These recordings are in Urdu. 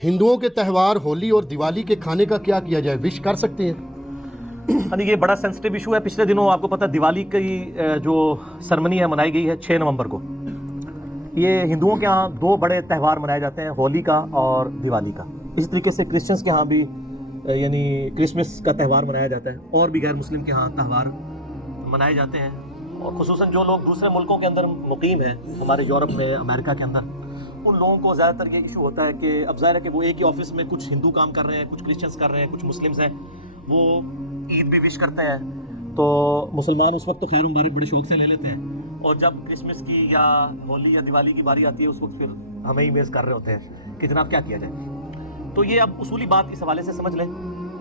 ہندوؤں کے تہوار ہولی اور دیوالی کے کھانے کا کیا کیا جائے؟ وش کر سکتے ہیں؟ یہ بڑا سینسٹیو ایشو ہے۔ پچھلے دنوں آپ کو پتہ دیوالی کی جو سرمنی ہے منائی گئی ہے 6 نومبر کو۔ یہ ہندوؤں کے ہاں 2 بڑے تہوار منائے جاتے ہیں، ہولی کا اور دیوالی کا۔ اسی طریقے سے کرسچنس کے ہاں بھی یعنی کرسمس کا تہوار منایا جاتا ہے، اور بھی غیر مسلم کے ہاں تہوار منائے جاتے ہیں۔ اور خصوصاً جو لوگ دوسرے ملکوں کے اندر مقیم ہیں، ہمارے یورپ میں، امریکہ کے اندر، ان لوگوں کو زیادہ تر یہ ایشو ہوتا ہے کہ اب ظاہر ہے کہ وہ ایک ہی آفس میں کچھ ہندو کام کر رہے ہیں، کچھ کرسچنس کر رہے ہیں، کچھ مسلمز ہیں، وہ عید پہ وش کرتے ہیں تو مسلمان اس وقت تو خیر مبارک بڑے شوق سے لے لیتے ہیں، اور جب کرسمس کی یا ہولی یا دیوالی کی باری آتی ہے اس وقت پھر ہمیں ہی میز کر رہے ہوتے ہیں کہ جناب کیا کیا جائے۔ تو یہ اب اصولی بات اس حوالے سے سمجھ لیں۔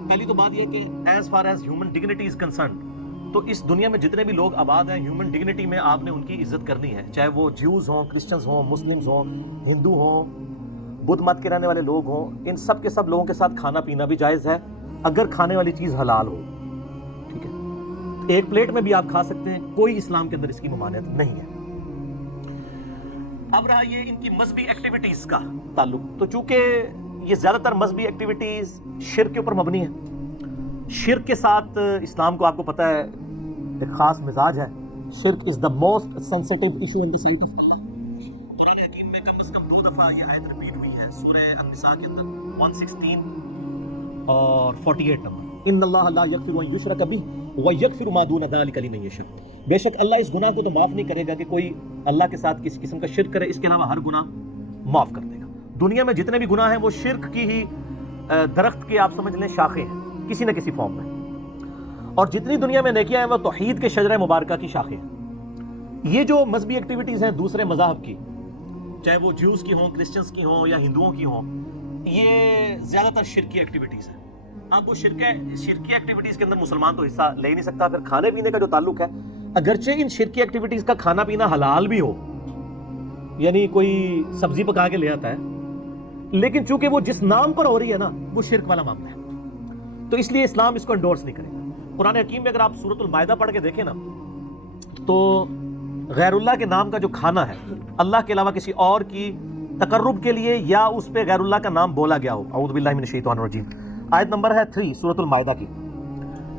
پہلی تو بات یہ کہ as far as human dignity is concerned, تو اس دنیا میں جتنے بھی لوگ آباد ہیں، ہیومن ڈگنیٹی میں آپ نے ان کی عزت کرنی ہے، چاہے وہ جیوز ہوں، کرسچنز ہوں، مسلمز ہوں، ہندو ہوں، بدھ مت کے رہنے والے لوگ ہوں، ان سب کے سب لوگوں کے ساتھ کھانا پینا بھی جائز ہے اگر کھانے والی چیز حلال ہو، ٹھیک ہے؟ ایک پلیٹ میں بھی آپ کھا سکتے ہیں، کوئی اسلام کے اندر اس کی ممانعت نہیں ہے۔ اب رہا یہ ان کی مذہبی ایکٹیویٹیز کا تعلق، تو چونکہ یہ زیادہ تر مذہبی ایکٹیویٹیز شرک کے اوپر مبنی ہیں، شرک کے ساتھ اسلام کو آپ کو پتہ ہے ایک خاص مزاج ہے۔ شرک is the most sensitive issue in the sight of Quran حکیم میں کم از کم 2 دفعہ یہ آیت ریپیٹ ہوئی ہے سورہ النساء کے اندر 116 اور 48 نمبر، ان اللہ لا یغفر ان یشرک بہ ویغفر ما دون ذلک لمن یشاء۔ بے شک اللہ اس گناہ کو تو معاف نہیں کرے گا کہ کوئی اللہ کے ساتھ کسی قسم کا شرک کرے، اس کے علاوہ ہر گناہ معاف کر دے گا۔ دنیا میں جتنے بھی گناہ ہیں وہ شرک کی ہی درخت کے آپ سمجھ لیں شاخیں ہیں کسی نہ کسی فارم میں، اور جتنی دنیا میں نیکیاں ہیں وہ توحید کے شجرہ مبارکہ کی شاخیں ہیں۔ یہ جو مذہبی ایکٹیویٹیز ہیں دوسرے مذاہب کی، چاہے وہ جیوز کی ہوں، کرسچنس کی ہوں یا ہندوؤں کی ہوں، یہ زیادہ تر شرکی ایکٹیویٹیز ہیں۔ اب وہ شرکی ایکٹیویٹیز کے اندر مسلمان تو حصہ لے ہی نہیں سکتا۔ پھر کھانے پینے کا جو تعلق ہے، اگرچہ ان شرکی ایکٹیویٹیز کا کھانا پینا حلال بھی ہو، یعنی کوئی سبزی پکا کے لے آتا ہے، لیکن چونکہ وہ جس نام پر ہو رہی ہے نا وہ شرک والا معاملہ ہے، تو اس لیے اسلام اس کو انڈورس نہیں کرے گا۔ قرآن حکیم میں اگر آپ سورۃ المائدہ پڑھ کے دیکھیں نا تو غیر اللہ کے نام کا جو کھانا ہے، اللہ کے علاوہ کسی اور کی تقرب کے لیے یا اس پہ غیر اللہ کا نام بولا گیا ہو، اعوذ باللہ من الشیطان الرجیم، آیت نمبر ہے 3 سورۃ المائدہ کی۔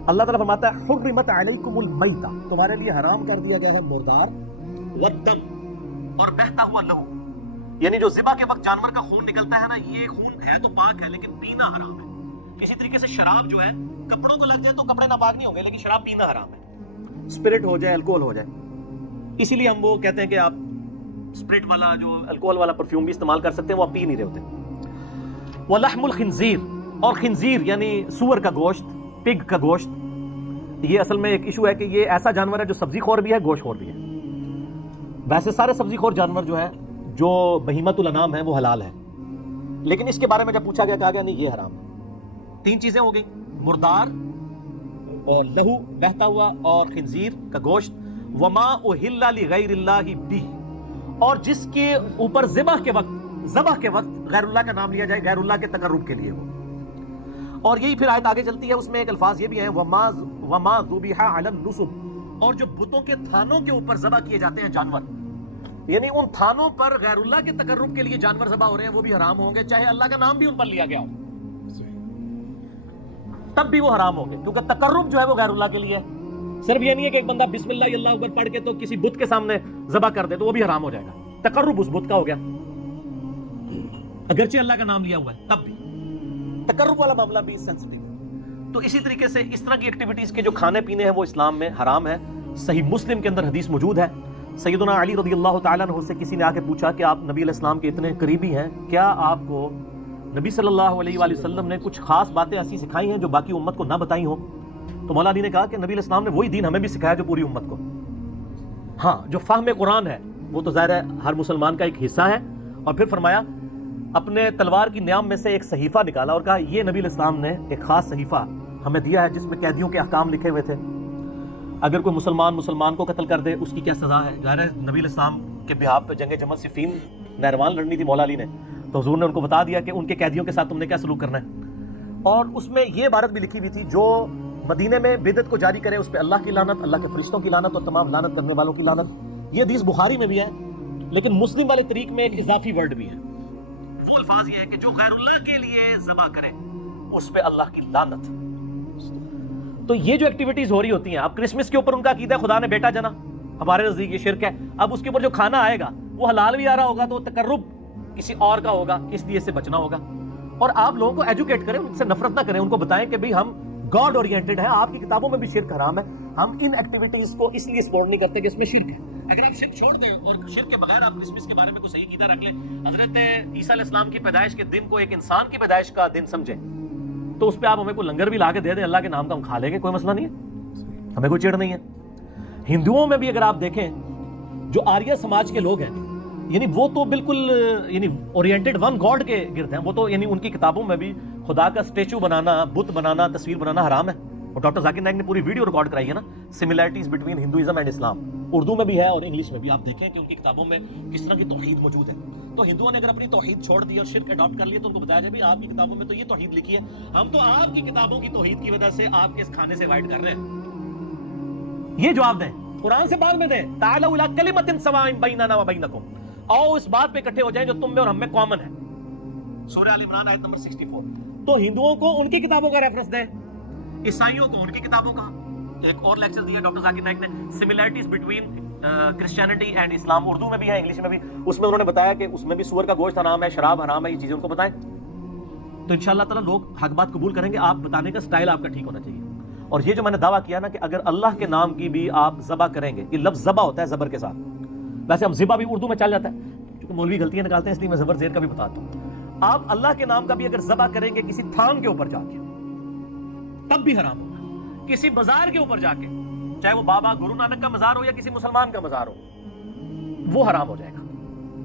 اللہ تعالیٰ فرماتا ہے حرمت علیکم المیتہ، تمہارے لیے حرام کر دیا گیا ہے مردار، والدم، اور بہتا ہوا لہو، یعنی جو ذبح کے وقت جانور کا خون نکلتا ہے نا، یہ خون ہے تو پاک ہے لیکن پینا حرام ہے۔ اسی طریقے سے شراب جو ہے کپڑوں کو لگ جائے تو کپڑے ناپاک نہیں ہوں گے، لیکن شراب پینا حرام ہے، اسپرٹ ہو جائے، الکوہل ہو جائے۔ اسی لیے ہم وہ کہتے ہیں کہ آپ اسپرٹ والا جو الکوہل والا پرفیوم بھی استعمال کر سکتے ہیں، وہ آپ پی نہیں رہے ہوتے۔ وَلَحْمُ الْخِنزِيرِ، اور خنزیر یعنی سور کا گوشت، پگ کا گوشت، یہ اصل میں ایک ایشو ہے کہ یہ ایسا جانور ہے جو سبزی خور بھی ہے، گوشت خور بھی ہے۔ ویسے سارے سبزی خور جانور جو ہیں جو بہیمۃ الانام ہیں وہ حلال ہیں، لیکن اس کے بارے میں جب پوچھا گیا کہا گیا نہیں یہ حرام ہے۔ 3 چیزیں ہو گئی، مردار اور لہو بہتا ہوا اور خنزیر کا گوشت، وما اہل لغیر اللہ بہ، اور جس کے اوپر ذبح کے وقت غیر اللہ کا نام لیا جائے، غیر اللہ کے تقرب کے لیے ہو۔ اور یہی پھر آیت آگے چلتی ہے، اس میں ایک الفاظ یہ بھی ہیں وما ذبح علی النصب، اور جو بتوں کے تھانوں کے اوپر ذبح کیے جاتے ہیں جانور، یعنی ان تھانوں پر غیر اللہ کے تقرب کے لیے جانور ذبح ہو رہے ہیں، وہ بھی حرام ہوں گے، چاہے اللہ کا نام بھی ان پر لیا گیا ہو تب بھی وہ حرام ہوں گے، کیونکہ تقرب جو ہے وہ غیر اللہ کے لیے ہے۔ صرف یہ نہیں ہے کہ ایک بندہ بسم اللہ اللہ اکبر پڑھ کے تو کسی بت کے سامنے ذبح کر دے تو وہ بھی حرام ہو جائے گا، تقرب اس بت کا ہو گیا، اگرچہ اللہ کا نام لیا ہوا ہے تب بھی تقرب والا معاملہ بھی سینسٹیو ہے۔ تو اسی طریقے سے اس طرح کی ایکٹیویٹیز کے جو کھانے پینے ہیں وہ اسلام میں حرام ہے۔ صحیح مسلم کے اندر حدیث موجود ہے، سیدنا علی رضی اللہ تعالیٰ عنہ سے کسی نے آ کے پوچھا کہ آپ نبی علیہ السلام کے اتنے قریبی ہیں، کیا آپ کو نبی صلی اللہ علیہ وآلہ وسلم نے کچھ خاص باتیں ایسی سکھائی ہیں جو باقی امت کو نہ بتائی ہوں؟ تو مولا علی نے کہا کہ نبی علیہ السلام نے وہی دین ہمیں بھی سکھایا جو پوری امت کو۔ ہاں، جو فہم قرآن ہے وہ تو ظاہر ہے ہر مسلمان کا ایک حصہ ہے، اور پھر فرمایا اپنے تلوار کی نیام میں سے ایک صحیفہ نکالا اور کہا یہ نبی علیہ السلام نے ایک خاص صحیفہ ہمیں دیا ہے جس میں قیدیوں کے احکام لکھے ہوئے تھے، اگر کوئی مسلمان کو قتل کر دے اس کی کیا سزا ہے۔ ظاہر ہے نبی علیہ السلام کے بہاف پہ جنگ جمل صفین نہروان لڑنی تھی مولا علی نے، تو حضور نے ان کو بتا دیا کہ ان کے قیدیوں کے ساتھ تم نے کیا سلوک کرنا ہے، اور اس میں یہ عبارت بھی لکھی ہوئی تھی جو مدینے میں بدعت کو جاری کرے اس پہ اللہ کی لعنت، اللہ کے فرشتوں کی لعنت اور تمام لعنت کرنے والوں کی لعنت۔ یہ حدیث بخاری میں بھی ہے، لیکن مسلم والے طریق میں ایک اضافی ورڈ بھی ہے، وہ الفاظ یہ ہے کہ جو غیر اللہ کے لیے ذبح کرے اس پہ اللہ کی لعنت. تو یہ جو ایکٹیویٹیز ہو رہی ہوتی ہیں، اب کرسمس کے اوپر ان کا عقیدہ ہے خدا نے بیٹا جنا، ہمارے نزدیک یہ شرک ہے. اب اس کے اوپر جو کھانا آئے گا وہ حلال بھی آ رہا ہوگا تو تقرب کسی اور کا ہوگا، اس لیے سے بچنا ہوگا. اور آپ لوگوں کو ایجوکیٹ کریں، ان سے نفرت نہ کریں، ان کو بتائیں کہ بھئی ہم گاڈ اورینٹڈ ہیں، آپ کی کتابوں میں بھی شرک حرام ہے، ہم ان ایکٹیویٹیز کو اس لیے سپورٹ نہیں کرتے کہ اس میں شرک ہے. اگر آپ شرک چھوڑ دیں اور شرک کے بغیر آپ کرسمس کے بارے میں کوئی صحیح عقیدہ رکھ لیں، حضرت عیسیٰ علیہ السلام کی پیدائش کے دن کو ایک انسان کی پیدائش کا دن سمجھیں، تو اس پہ آپ ہمیں کوئی لنگر بھی لا کے دے دیں اللہ کے نام کا، ہم کھا لیں گے، کوئی مسئلہ نہیں ہے، ہمیں کوئی چڑ نہیں ہے. ہندوؤں میں بھی اگر آپ دیکھیں جو آریہ سماج کے لوگ ہیں، یعنی وہ تو بالکل یعنی اورینٹڈ ون گاڈ کے گرد ہیں، وہ تو یعنی ان کی کتابوں میں بھی خدا کا اسٹیچو بنانا، بت بنانا، تصویر بنانا حرام ہے. اور ڈاکٹر ذاکر نائک نے پوری ویڈیو ریکارڈ کرائی ہے نا، سملیرٹیز بٹوین ہندوازم اینڈ اسلام، اردو میں بھی ہے اور انگلش میں بھی. آپ دیکھیں کہ ان کی کتابوں میں کس طرح کی توحید موجود ہے. تو ہندوؤں نے اگر اپنی توحید چھوڑ دی اور شرک اڈاپٹ کر لیا تو ان کو بتایا جائے بھی آپ کی کتابوں میں تو یہ توحید لکھی ہے، ہم تو آپ کی کتابوں کی توحید کی وجہ سے آپ کے اس کھانے سے اوائڈ کر رہے ہیں. یہ جواب دیں، قرآن سے بعد میں دیں، تعالوا الی کلمۃ سواء بیننا و بینکم، آؤ اس بات پہ اکٹھے ہو جائیں جو تم میں اور ہم میں کامن ہے. سورہ آل عمران آیت نمبر 64. تو ہندوؤں کو ان کی کتابوں کا ریفرنس دیں، عیسائیوں کو ان کی کتابوں کا. ایک اور لیکچر دیا ڈاکٹر ذاکر نائک نے، سملیرٹیز بٹوین کرسچینٹی اینڈ اسلام، اردو میں بھی ہے انگلش میں بھی. اس میں انہوں نے بتایا کہ اس میں بھی سور کا گوشت حرام ہے، شراب حرام ہے، یہ چیزیں ان کو بتائیں تو انشاءاللہ تعالیٰ لوگ حق بات قبول کریں گے. آپ بتانے کا سٹائل آپ کا ٹھیک ہونا چاہیے. اور یہ جو میں نے دعویٰ کیا نا کہ اگر اللہ کے نام کی بھی آپ ذبح کریں گے، یہ لفظ ذبح ہوتا ہے زبر کے ساتھ، ویسے ہم ذبح بھی اردو میں چل جاتا ہے کیونکہ مولوی غلطیاں نکالتے ہیں، اس لیے میں زبر زیر کا بھی بتاتا ہوں. آپ اللہ کے نام کا بھی اگر ذبح کریں گے کسی تھان کے اوپر جا کے تب بھی حرام ہوگا. کسی مزار کے اوپر جا کے، چاہے وہ بابا گرو نانک کا مزار ہو یا کسی مسلمان کا مزار ہو، وہ حرام ہو جائے گا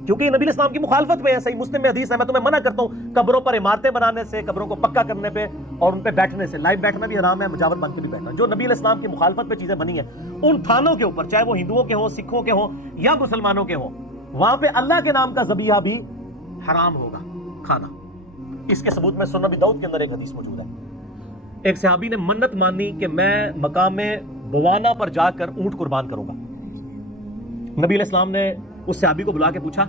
کیونکہ یہ نبی اسلام کی مخالفت میں ہے. صحیح مسلم میں حدیث ہے، میں تمہیں منع کرتا ہوں قبروں پر عمارتیں بنانے سے، قبروں کو پکا کرنے پہ اور ان پہ بیٹھنے سے. لائف بیٹھنا بھی حرام ہے، مجاور بن کے بھی بیٹھنا. جو نبی اسلام کی مخالفت پہ چیزیں بنی ہیں ان تھانوں کے اوپر، چاہے وہ ہندوؤں کے ہوں، سکھوں کے ہوں یا مسلمانوں کے ہوں، وہاں پہ اللہ کے نام کا ذبیحہ بھی حرام ہوگا کھانا. اس کے ثبوت میں سنن ابی داؤد کے اندر ایک حدیث موجود ہے. ایک صحابی نے منت مانی کہ میں مقام بوانا پر جا کر اونٹ قربان کروں گا. نبی علیہ السلام نے اس صحابی کو بلا کے پوچھا،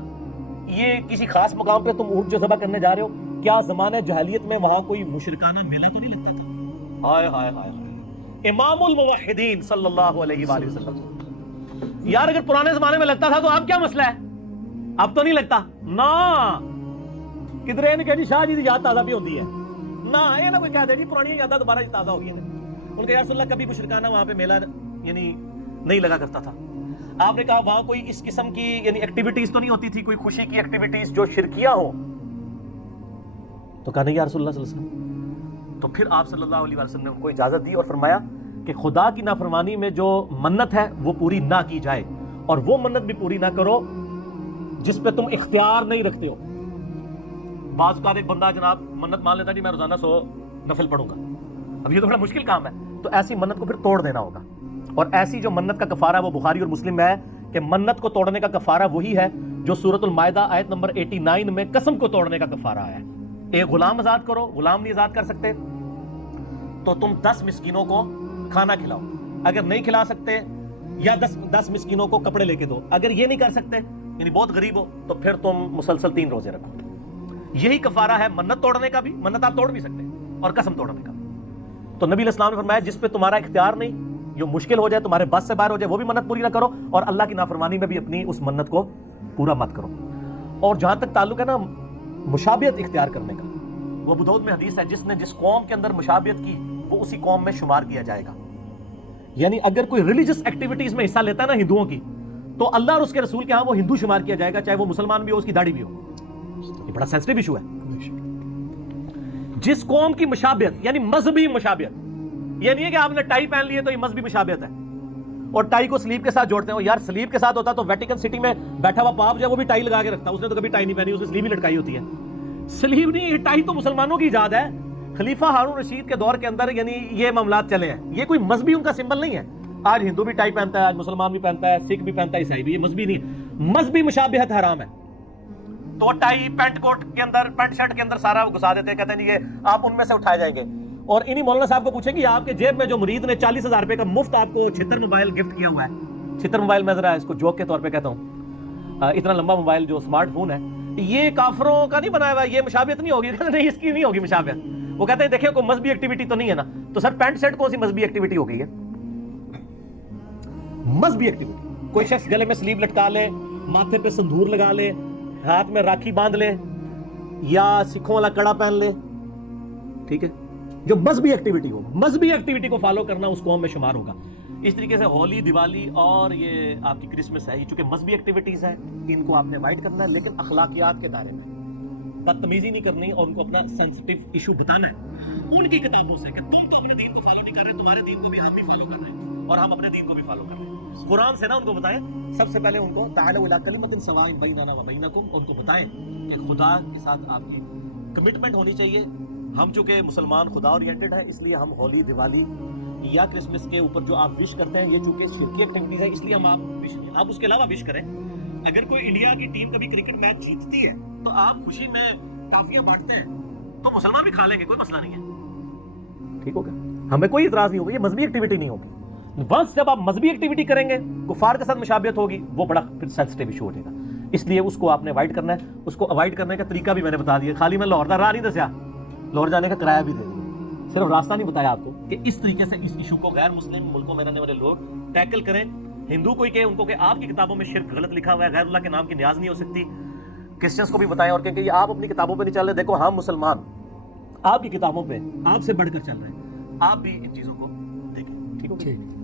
یہ کسی خاص مقام پہ تم اونٹ جو ذبح کرنے جا رہے ہو، کیا زمانہ جاہلیت میں وہاں کوئی مشرکانہ میلہ تو نہیں لگتا تھا؟ ہائے ہائے ہائے ہائے، امام الموحدین صلی اللہ علیہ وآلہ وسلم. یار اگر پرانے زمانے میں لگتا تھا تو اب کیا مسئلہ ہے؟ اب تو نہیں لگتا نا. کدھر نے کہا جی شاہ جی دی یاد تازہ بھی ہوتی ہے نا، یہ نہ کوئی کہہ دے جی پرانی یادیں دوبارہ تازہ ہو گئی ہیں. ان کے یا رسول اللہ کبھی مشرکانہ وہاں پہ میلہ یعنی نہیں لگا کرتا تھا. آپ نے کہا وہاں کوئی اس قسم کی یعنی ایکٹیویٹیز تو نہیں ہوتی تھی، کوئی خوشی کی ایکٹیویٹیز جو شرکیہ ہو؟ تو کہا نہیں یا رسول اللہ صلی اللہ علیہ وسلم. تو پھر آپ صلی اللہ علیہ وسلم نے ان کو اجازت دی اور فرمایا کہ خدا کی نافرمانی میں جو منت ہے وہ پوری نہ کی جائے، اور وہ منت بھی پوری نہ کرو جس پہ تم اختیار نہیں رکھتے ہو. بعض اوقات ایک بندہ جناب منت مان لیتا جی میں روزانہ 100 نفل پڑھوں گا، اب یہ تو بڑا مشکل کام ہے، تو ایسی منت کو پھر توڑ دینا ہوگا. اور ایسی جو منت کا کفارہ وہ بخاری اور مسلم میں ہے کہ منت کو توڑنے کا کفارہ وہی ہے جو سورۃ المائدہ آیت نمبر 89 میں قسم کو توڑنے کا کفارہ ہے. ایک غلام آزاد کرو، غلام نہیں آزاد کر سکتے تو تم 10 مسکینوں کو کھانا کھلاؤ، اگر نہیں کھلا سکتے یا 10 مسکینوں کو کپڑے لے کے دو، اگر یہ نہیں کر سکتے یعنی بہت غریب ہو تو پھر تم مسلسل 3 روزے رکھو. یہی کفارہ ہے منت توڑنے کا بھی، منت آپ توڑ بھی سکتے ہیں، اور قسم توڑنے کا. تو نبی علیہ السلام نے فرمایا جس پہ تمہارا اختیار نہیں، جو مشکل ہو جائے، تمہارے بس سے باہر ہو جائے، وہ بھی منت پوری نہ کرو، اور اللہ کی نافرمانی میں بھی اپنی اس منت کو پورا مت کرو. اور جہاں تک تعلق ہے نا مشابہت اختیار کرنے کا، وہ ابو داؤد میں حدیث ہے جس نے جس قوم کے اندر مشابہت کی وہ اسی قوم میں شمار کیا جائے گا. یعنی اگر کوئی ریلیجس ایکٹیویٹیز میں حصہ لیتا ہے نا ہندوؤں کی، تو اللہ اور اس کے رسول کے ہاں وہ ہندو شمار کیا جائے گا، چاہے وہ مسلمان بھی ہو، اس کی داڑھی بھی ہو. یہ بڑا سینسٹیو ایشو ہے. جس قوم کی مشابہت یعنی مذہبی مشابہت، یہ نہیں ہے کہ آپ نے ٹائی پہن لی ہے تو یہ مذہبی مشابہت ہے، اور ٹائی کو سلیب کے ساتھ جوڑتے ہیں. یار سلیب کے ساتھ ہوتا تو ویٹیکن سٹی میں بیٹھا ہوا پاپ جو ہے وہ بھی ٹائی لگا کے رکھتا، اس نے تو کبھی ٹائی نہیں پہنی، اس نے سلیب ہی لٹکائی ہوتی ہے. سلیب نہیں، یہ ٹائی تو مسلمانوں کی ایجاد ہے. خلیفہ ہارون رشید کے دور کے اندر یعنی یہ معاملات چلے ہیں. یہ کوئی مذہبی ان کا سمبل نہیں ہے. آج ہندو بھی ٹائی پہنتا ہے، آج مسلمان بھی پہنتا ہے، سکھ بھی پہنتا ہے، عیسائی بھی. یہ مذہبی نہیں، مذہبی مشابہت حرام ہے. تو ٹائی پینٹ کوٹ کے اندر، پینٹ شرٹ کے اندر سارا گھسا دیتے ہیں، کہتے ہیں یہ آپ ان میں سے اٹھائے جائیں گے. اور انہی مولانا صاحب کو پوچھیں کہ آپ کے جیب میں جو مرید نے 40,000 روپے کا مفت آپ کو 76 موبائل گفٹ کیا ہوا ہے، 76 موبائل میں ذرا اس کو جوک کے طور پہ کہتا ہوں، اتنا لمبا موبائل جو اسمارٹ فون ہے یہ کافروں کا نہیں بنایا ہوا, یہ مشابہت نہیں ہوگی. نہیں, اس کی نہیں ہوگی مشابہت. وہ کہتے ہیں دیکھیں کوئی مذہبی ایکٹیویٹی تو نہیں ہے نا. تو سر پینٹ شرٹ کون سی مذہبی ایکٹیویٹی ہو گئی ہے؟ مذہبی ایکٹیویٹی. کوئی شخص گلے میں سلیب لٹکا لے, ماتھے پہ سندور لگا لے, ہاتھ میں راکھی باندھ لے, یا سکھوں والا کڑا پہن لے, ٹھیک ہے, جو مذہبی ایکٹیویٹی ہو, مذہبی ایکٹیویٹی کو فالو کرنا اس قوم میں شمار ہوگا. اس طریقے سے ہولی, دیوالی اور یہ آپ کی کرسمس ہے, یہ چونکہ مذہبی ایکٹیویٹیز ہیں, ان کو آپ نے اوائڈ کرنا ہے, لیکن اخلاقیات کے دائرے میں. بدتمیزی نہیں کرنی اور ان کو اپنا سینسٹیو ایشو بتانا ہے ان کی کتابوں سے کہ تم تو اپنے دین کو فالو نہیں کر رہے, تمہارے دین کو بھی ہم بھی فالو کر رہے ہیں اور ہم اپنے دین کو بھی فالو کر رہے ہیں. قرآن سے نا ان کو بتائیں, سب سے پہلے ان کو تعالوا الی کلمۃ سواء بیننا و بینکم, ان کو بتائیں کہ خدا کے ساتھ آپ کی کمٹمنٹ ہونی چاہیے. ہم چونکہ مسلمان خدا اورینٹڈ ہیں, اس لیے ہم ہولی, دیوالی یا کرسمس کے اوپر جو آپ وش کرتے ہیں, یہ چونکہ شرکی ایکٹیویٹیز ہے, اس لیے ہم آپ اس کے علاوہ وش کریں. اگر کوئی انڈیا کی ٹیم کبھی کرکٹ میچ جیتتی ہے تو آپ خوشی میں ٹافیاں بانٹتے ہیں, تو مسلمان بھی کھا لیں گے, کوئی مسئلہ نہیں ہے. ٹھیک ہوگا, ہمیں کوئی اعتراض نہیں ہوگا, یہ مذہبی ایکٹیویٹی نہیں ہوگی. ونس جب آپ مذہبی ایکٹیویٹی کریں گے, کفار کے ساتھ مشابہت ہوگی, وہ بڑا پھر سینسٹیو ایشو ہو جائے گا. اس لیے اس کو آپ نے اوائڈ کرنا ہے. اس کو اوائڈ کرنے کا طریقہ بھی میں نے بتا دیا. خالی میں لاہور کا راہ نہیں دسیا, لاہور جانے کا کرایہ بھی دے دیا, صرف راستہ نہیں بتایا آپ کو کہ اس طریقے سے اس ایشو کو غیر مسلم ملکوں میں رہنے والے لوگ ٹیکل کریں. ہندو کوئی کہ ان کو کہ آپ کی کتابوں میں شرک غلط لکھا ہوا ہے, غیر اللہ کے نام کی نیاز نہیں ہو سکتی. کرسچنس کو بھی بتائیں اور کہیں کہ یہ آپ اپنی کتابوں پہ نہیں چل رہے, دیکھو ہم مسلمان آپ کی کتابوں پہ آپ سے بڑھ کر چل رہے ہیں, آپ بھی ان چیزوں کو دیکھیں. ٹھیک ہے.